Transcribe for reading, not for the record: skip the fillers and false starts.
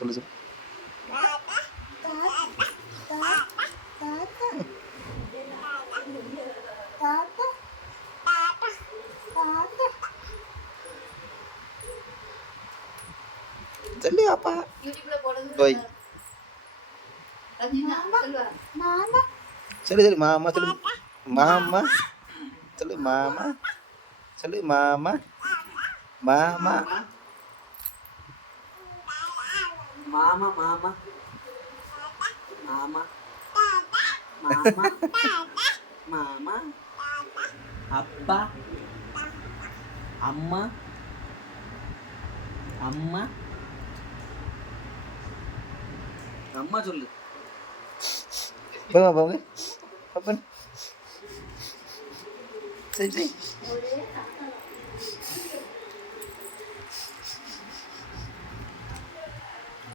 சொல்லு சொல்லு. சொல்லு அப்பா. ஓய் சொல்லு சொல்லு மாமா சொல்லு மாமா சொல்லு மாமா சொல்லு மாமா மாமா மாமா மாமா மாமா மாமா மாமா அப்பா அம்மா அம்மா அம்மா சொல்லு. போங்க போங்க ஓப்பன் சரி சரி